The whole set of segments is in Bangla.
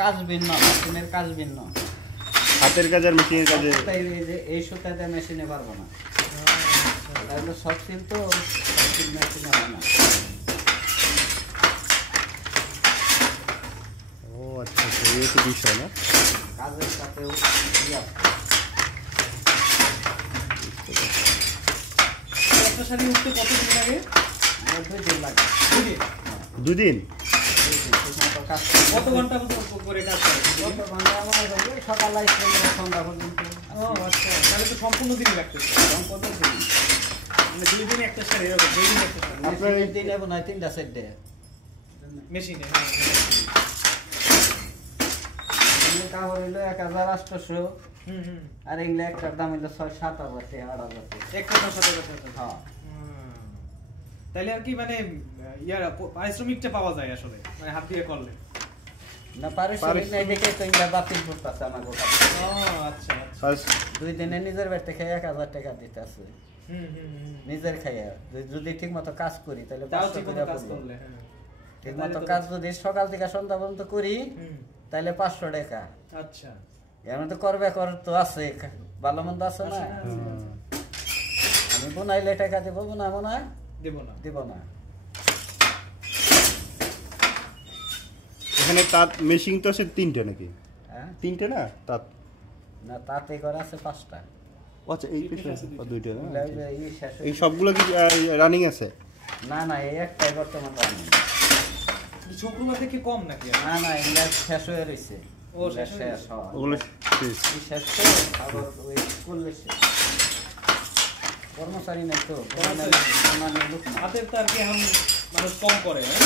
কাজ ভিন্ন, মেশিনের কাজ ভিন্ন। হাতের কাজ আর মেশিনের কাজে এই সুতাতে মেশিনে পারবো না। এটা হলো সব সিল, তো সব সিল মেশিনে হয় না। ও আচ্ছা আচ্ছা, এই তো বিষয় না, কাজের সাথেও একটা শাড়ি উঠতে কতদিন লাগে? 2 দিন লাগে। 2 দিন। 2 দিন? কত ঘন্টা করে কাজ করে? কত ঘন্টা আমার হবে? সকাল থেকে সন্ধ্যা পর্যন্ত। ও আচ্ছা, তাহলে তো সম্পূর্ণ দিন লাগতেছে। সম্পূর্ণ দিন। মানে 2 দিন একটা শাড়ি, এরকম 2 দিন একটা শাড়ি আপনার এই দিন এবং 3টা সেট দেয় মেশিনে। কাপড় হইলো 1800, হুম হুম। আর এগুলো একটার দাম হইলো 6-7 হাজার, 8 হাজার। একটা না 7,000 টাকা। হ্যাঁ, তাহলে আর কি মানে ইয়ারা পারিশ্রমিকটা পাওয়া যায় আসলে, মানে হাত দিয়ে করলে। না পারিশ্রমিক নাই দেখে তো এগুলা বাতিল করতেছে আমার গোটা। ও আচ্ছা আচ্ছা। 2 দিনে নিজের বাড়িতে খেয়ে 1000 টাকা দিতে আছে। হুম হুম হুম। নিজের খাইয়া যদি ঠিক মতো কাজ করি তাহলে তাও 500 ঠিক মতো টাকা কাজ পড়বে। করলে, হ্যাঁ। ঠিক মতো কাজ যদি সকাল থেকে সন্ধ্যা পর্যন্ত করি হুম। তাহলে 500 টাকা। আচ্ছা। এর মধ্যে করবে কর তো আছে, ভালো মন্দ আছে না। আমি বোনাইলে টাকা দেবো, বোনাবো না, দেব না। দিব না। এখানে তাঁত মেশিন তো আছে 3টে নাকি? হ্যাঁ, 3টে না তাঁত? না তাতে করা আছে 5টা। আচ্ছা, এই পিছনে 2টা না? এই শেষ এই সবগুলো কি রানিং আছে? না না, এই একটাই বর্তমান রানি। শুক্রবার থেকে কম নাকি? না না, এগুলা শেষ হয়ে রয়েছে। ও, শেষ হয়ে শেষ হওয়া। ওগুলো শেষ। এই শেষ তো আবার ওই করলে শেষ। কর্মচারী নাই তো, কর্মচারী লোক না। হাতের তো আর কি এখন মানুষ কম করে, হ্যাঁ?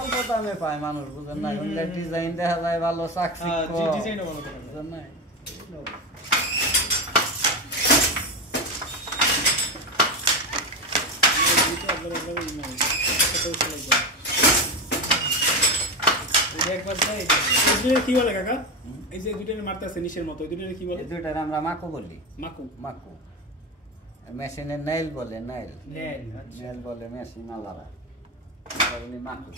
অল্প দামে পায় মানুষ, বুঝেন না। এগুলা ডিজাইন দেখা যায় ভালো, চাকচিক্য। ডিজাইনও ভালো করে। বুঝেন না। একবার যাই। এই দুইটা কি বলে কাকা? এই যে দুইটার মারতেছে নিশের মতো, এই দুইটার কি বলে? এই দুইটার আমরা মাকু বলি। মাকু। মাকু। মেশিনে নাইল বলে, নাইল। নেন, আচ্ছা। নাইল বলে মেশিন আলাদা। বলি মাকু।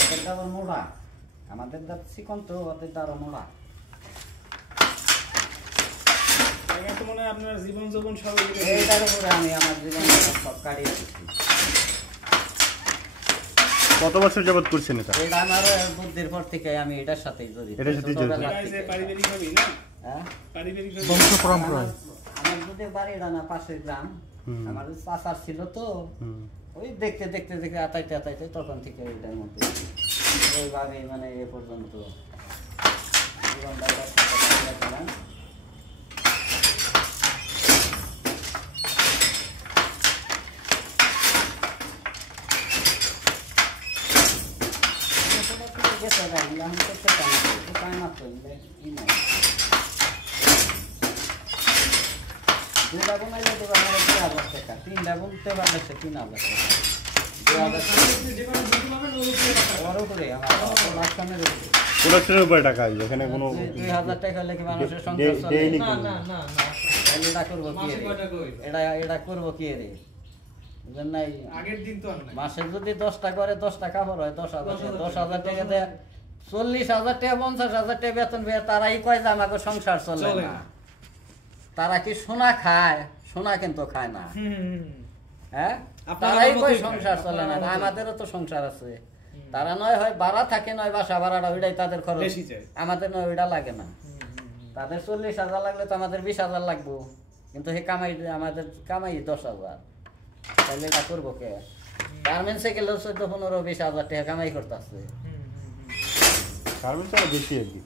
ওদের আবার মোড়া, আমাদের দাঁত চিকন তো, ওদের আরো মোড়া। কাকা তো মনে হয় আপনার জীবন যৌবন সব এইটার উপরে আমি আমার জীবন সব কাটিয়ে দিচ্ছি। কত বছর যাবত করছেন এটা? এটা আমার বুদ্ধির পর থেকে আমি এটার সাথেই জড়িত। এটার সাথেই জড়িত। ছোটবেলা এই যে থেকে। পারিবারিক ভাবে না? হ্যাঁ? পারিবারিক ভাবে বংশ পরম্পরায়। আমার বুদ্ধের বাড়ি না পাশের গ্রাম। আমার চাচার ছিল তো, ওই দেখতে দেখতে দেখতে আতাইতে আতাইতে তখন থেকে এটার মধ্যে ওইভাবে মানে এ পর্যন্ত জীবনটাকে দিলাম। গেছে আমি করতে পারি না, তো পাই না তো ই নাই। দুটা বোনাইলে তো আমার 2,000 টাকা, 3টা বুনতে পারলে সে 3,000 টাকা। 2,000 টাকা যেভাবে বুঝতে পারবেন ওর উপরে টাকা। ওর উপরে আমার প্রোডাকশনের উপরে। প্রোডাকশনের উপরে টাকা আসবে, এখানে কোনো 2,000 টাকা হলে কি মানুষের সংসার চলে? দেয়নি না কোনো। না না না। তাহলে এটা করবো কি মাসে রে? কয় টাকা হইলো? এটা করবো কি রে? বুঝলেন নাই? আগের দিন তো আর নাই। মাসে যদি 10টা করে 10টা কাপড় হয় 10,000 টাকা। 10,000 টাকা দেয় 40,000 টাকা 50,000 টাকা বেতন পেয়ে তারাই কয় যে আমাকে সংসার চলে চলে না। না। তারা কি সোনা খায়? সোনা কিন্তু খায় না। হুম। হ্যাঁ, আপনারা তারাই মতোই কয় খায়, সংসার চলে না। আপনারা মতোই। আমাদেরও তো সংসার আছে। তারা নয় হয় ভাড়া থাকে, নয় বাসা ভাড়াটা, ওইটাই তাদের খরচ। বেশি যায়। আমাদের নয় ওইটা লাগে না। তাদের 40,000 লাগলে তো আমাদের 20,000 লাগবো, কিন্তু হে কামাই, আমাদের কামাই 10,000। তাহলে এটা করবো কে? গার্মেন্টসে গেলেও 14-15-20,000 টাকা কামাই করতে আসছে। গার্মেন্টস আরো বেশি আর কি।